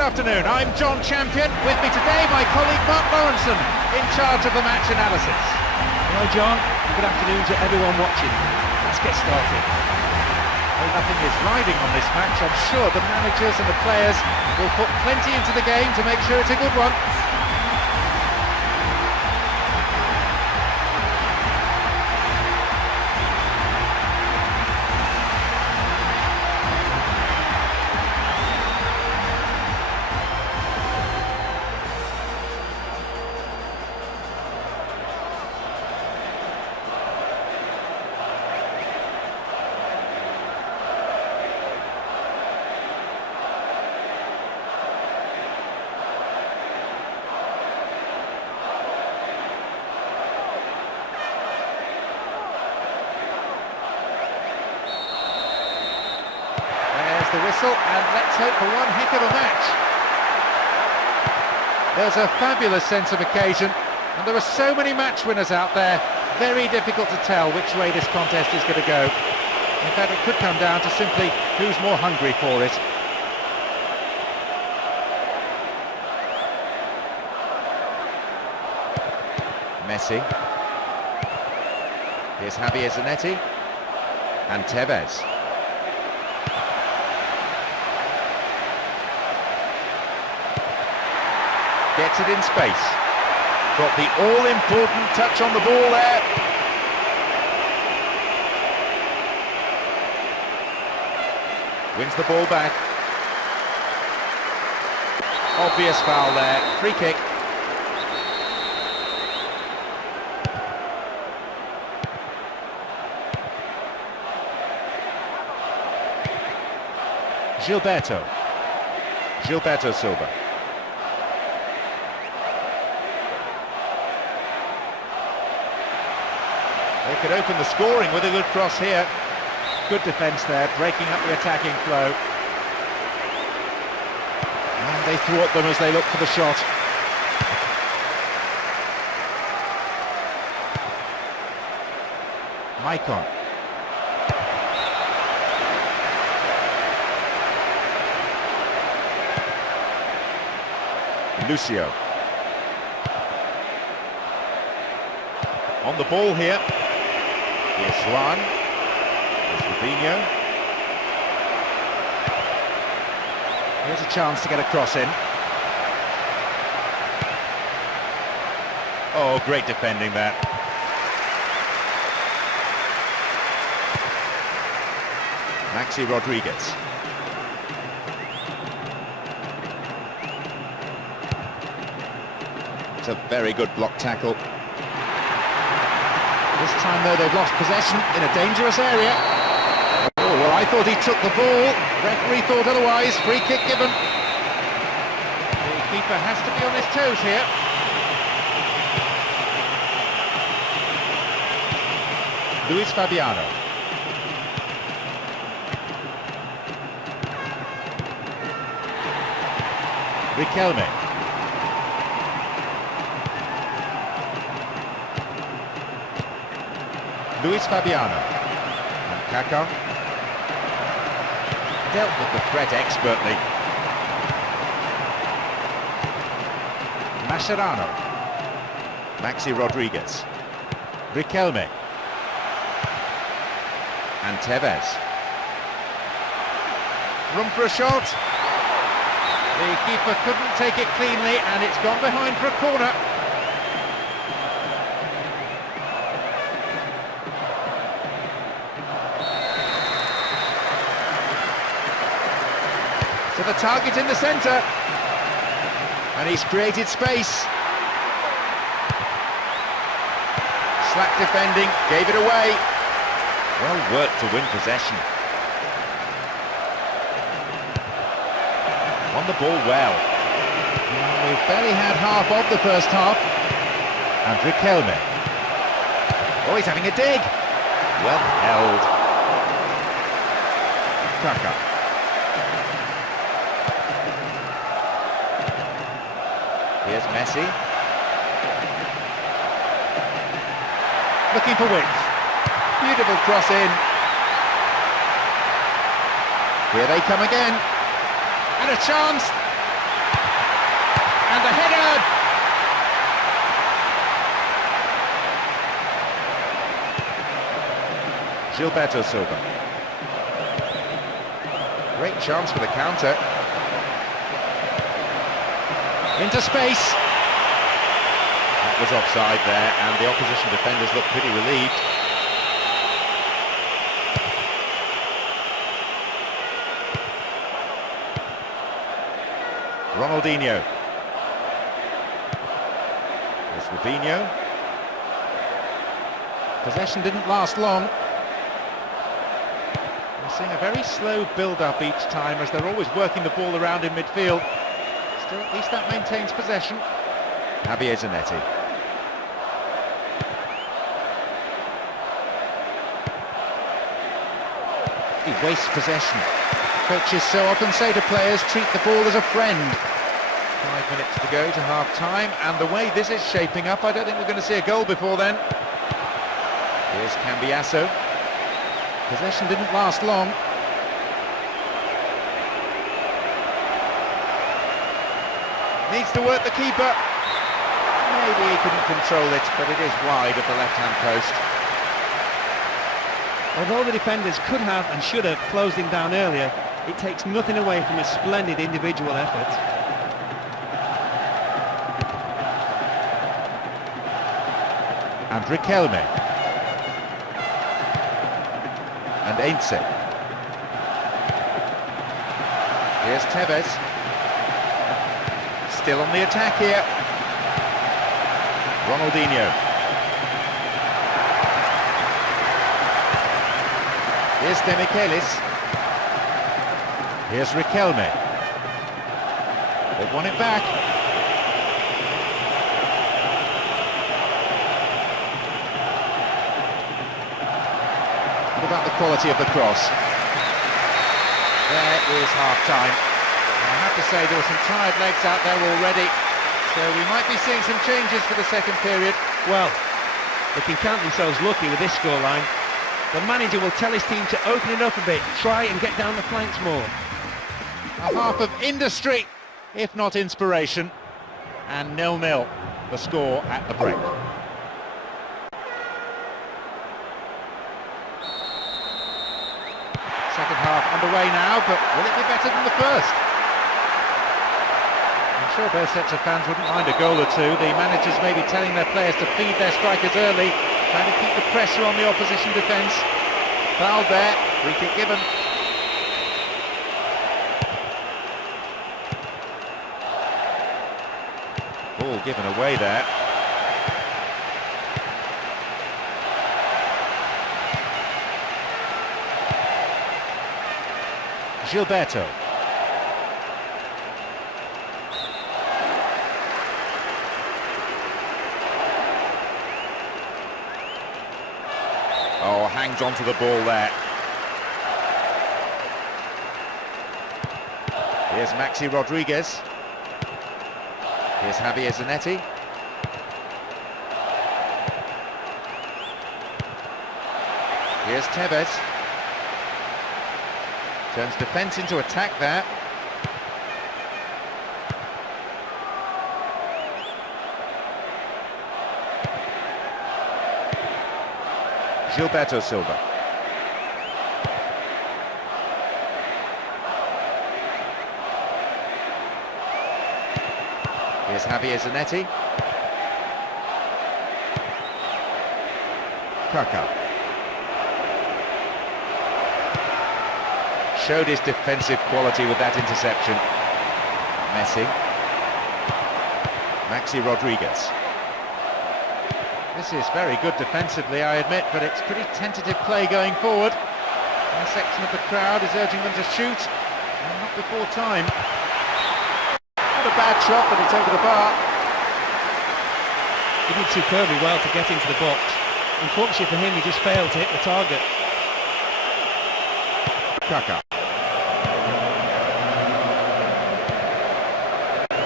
Good afternoon, I'm John Champion. With me today, my colleague Mark Lawrenson, in charge of the match analysis. Hello John, and good afternoon to everyone watching. Let's get started. Well, nothing is riding on this match. I'm sure the managers and the players will put plenty into the game to make sure it's a good one. The whistle, and let's hope for one heck of a match. There's a fabulous sense of occasion, and there are so many match winners out there. Very difficult to tell which way this contest is going to go. In fact, it could come down to simply who's more hungry for it. Messi. Here's Javier Zanetti and Tevez. Gets it in space. Got the all-important touch on the ball there. Wins the ball back. Obvious foul there. Free kick. Gilberto Silva. They could open the scoring with a good cross here. Good defence there, breaking up the attacking flow. And they thwart them as they look for the shot. Maicon. Lucio. On the ball here. Here's Juan. Here's Rubinho. Here's a chance to get a cross in. Oh, great defending there. Maxi Rodriguez. It's a very good block tackle. This time, though, they've lost possession in a dangerous area. Oh, well, I thought he took the ball. Referee thought otherwise. Free kick given. The keeper has to be on his toes here. Luis Fabiano. Riquelme. Luis Fabiano and Kaká dealt with the threat expertly. Mascherano, Maxi Rodriguez, Riquelme and Tevez. Room for a shot. The keeper couldn't take it cleanly, and it's gone behind for a corner. To the target in the centre, and he's created space. Slack defending, gave it away. Well worked to win possession. On the ball well. We've barely had half of the first half. And Riquelme. Oh, he's having a dig. Well held. Kaká. Here's Messi. Looking for width. Beautiful cross in. Here they come again. And a chance. and the header! Gilberto Silva. Great chance for the counter. Into space. That was offside there, and the opposition defenders looked pretty relieved. Ronaldinho. There's Robinho. Possession didn't last long. We're seeing a very slow build-up each time as they're always working the ball around in midfield. Still, at least that maintains possession. Javier Zanetti. He wastes possession. Coaches so often say to players, treat the ball as a friend. 5 minutes to go to half-time, and the way this is shaping up, I don't think we're going to see a goal before then. Here's Cambiasso. Possession didn't last long. Needs to work the keeper. Maybe he couldn't control it, but it is wide of the left-hand post. Although the defenders could have and should have closed him down earlier, it takes nothing away from a splendid individual effort. And Riquelme. And Ainse. Here's Tevez. Still on the attack here. Ronaldinho. Here's Demichelis. Here's Riquelme. They've won it back. What about the quality of the cross? There is half-time. I have to say there were some tired legs out there already, so we might be seeing some changes for the second period. Well, they can count themselves lucky with this scoreline. The manager will tell his team to open it up a bit, try and get down the flanks more. A half of industry, if not inspiration, and 0-0 the score at the break. Second half underway now, but will it be better than the first? I'm sure both sets of fans wouldn't mind a goal or two. The managers may be telling their players to feed their strikers early, trying to keep the pressure on the opposition defence. Foul there, free kick given. Ball given away there. Gilberto. Oh, hangs onto the ball there. Here's Maxi Rodriguez. Here's Javier Zanetti. Here's Tevez. Turns defence into attack there. Gilberto Silva. Here's Javier Zanetti. Kaká. Showed his defensive quality with that interception. Messi. Maxi Rodriguez. This is very good defensively, I admit, but it's pretty tentative play going forward. One section of the crowd is urging them to shoot, and not before time. Not a bad shot, but it's over the bar. He did superbly well to get into the box. Unfortunately for him, he just failed to hit the target. Kaká.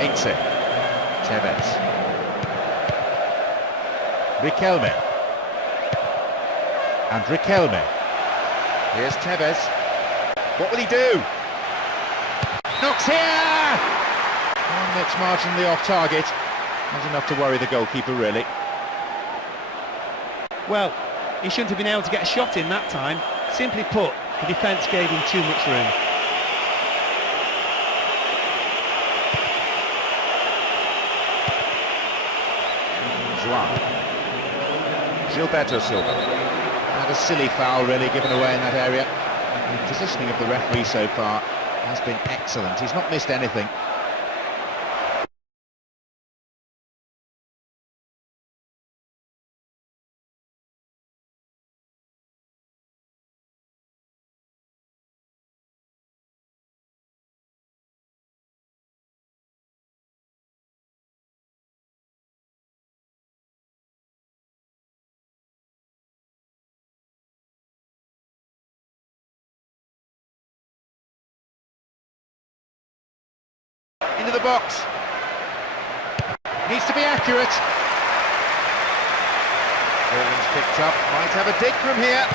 Ainse. Tevez. Riquelme. And Riquelme. Here's Tevez. What will he do? Knocks here! One that's marginally off target. Not enough to worry the goalkeeper, really. Well, he shouldn't have been able to get a shot in that time. Simply put, the defence gave him too much room. Gilberto Silva. Had a silly foul really given away in that area. The positioning of the referee so far has been excellent. He's not missed anything. Into the box. Needs to be accurate. Ball's picked up. Might have a dig from here.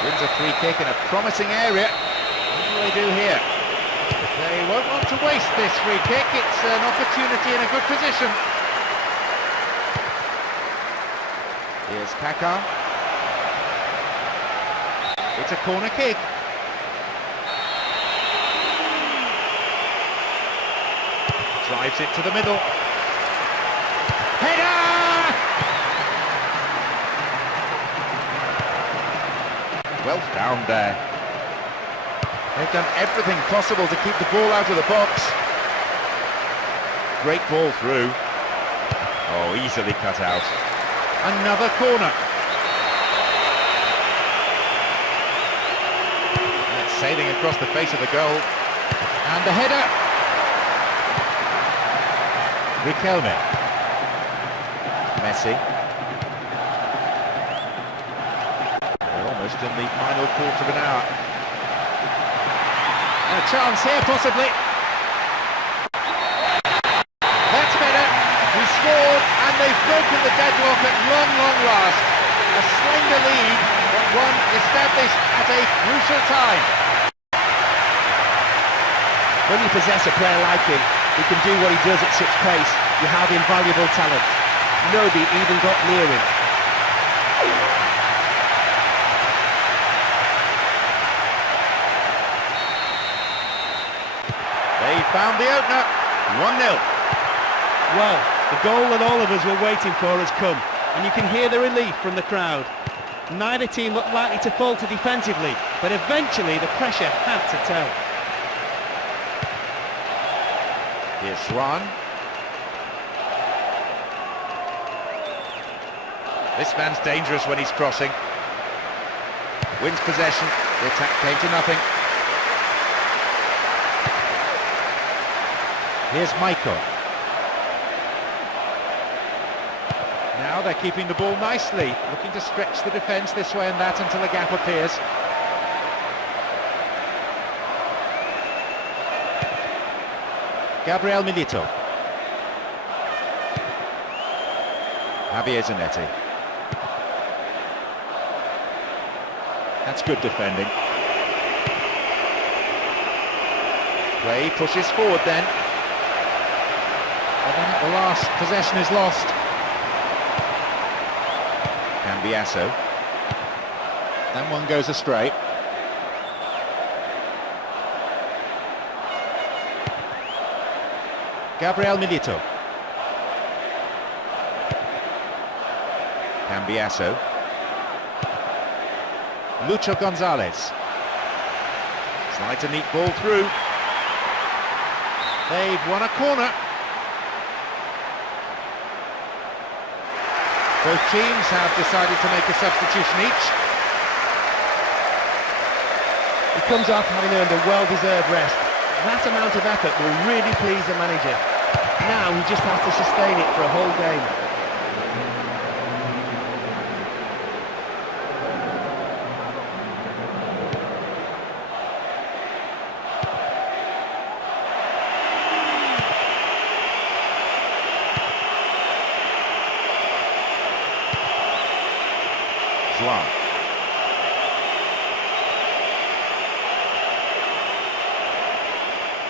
Wins a free kick in a promising area. What do they do here? They won't want to waste this free kick. It's an opportunity in a good position. Here's Kaká. It's a corner kick. Drives it to the middle. Header! Well found there. They've done everything possible to keep the ball out of the box. Great ball through. Oh, easily cut out. Another corner. That's sailing across the face of the goal. And the header. Riquelme. Messi. We're almost in the final quarter of an hour. And a chance here, possibly. That's better. He scored, and they've broken the deadlock at long last. A slender lead, but one established at a crucial time. When you possess a player like him, who can do what he does at such pace, you have invaluable talent. Nobody even got near him. They found the opener, 1-0. Well, the goal that all of us were waiting for has come, and you can hear the relief from the crowd. Neither team looked likely to falter defensively, but eventually the pressure had to tell. Here's Juan. This man's dangerous when he's crossing. Wins possession. The attack came to nothing. Here's Michael. Now they're keeping the ball nicely, looking to stretch the defence this way and that until a gap appears. Gabriel Milito. Javier Zanetti. That's good defending. Play pushes forward then. And then at the last, possession is lost. Cambiasso. Then one goes astray. Gabriel Milito. Cambiasso. Lucho Gonzalez. Slides a neat ball through. They've won a corner. Both teams have decided to make a substitution each. He comes off having earned a well-deserved rest. That amount of effort will really please the manager. Now he just has to sustain it for a whole game. Juan.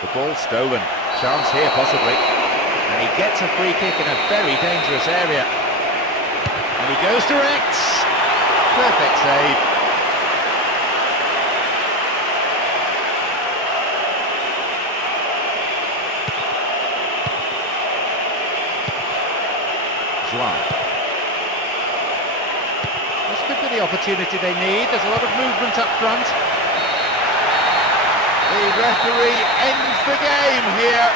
The ball stolen. Chance here possibly. And he gets a free kick in a very dangerous area. And he goes direct. Perfect save. Juan. This could be the opportunity they need. There's a lot of movement up front. The referee ends the game here.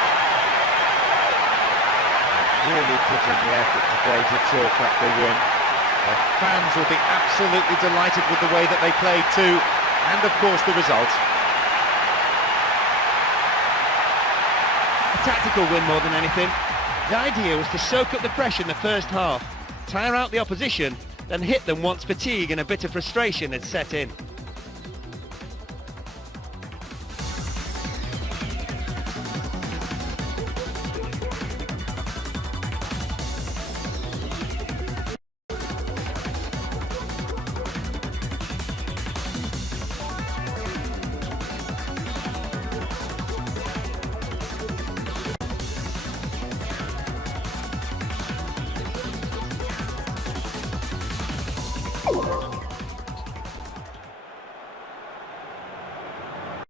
Really putting the effort today to chalk up the win. The fans will be absolutely delighted with the way that they played too, and of course the result. A tactical win more than anything. The idea was to soak up the pressure in the first half, tire out the opposition, then hit them once fatigue and a bit of frustration had set in.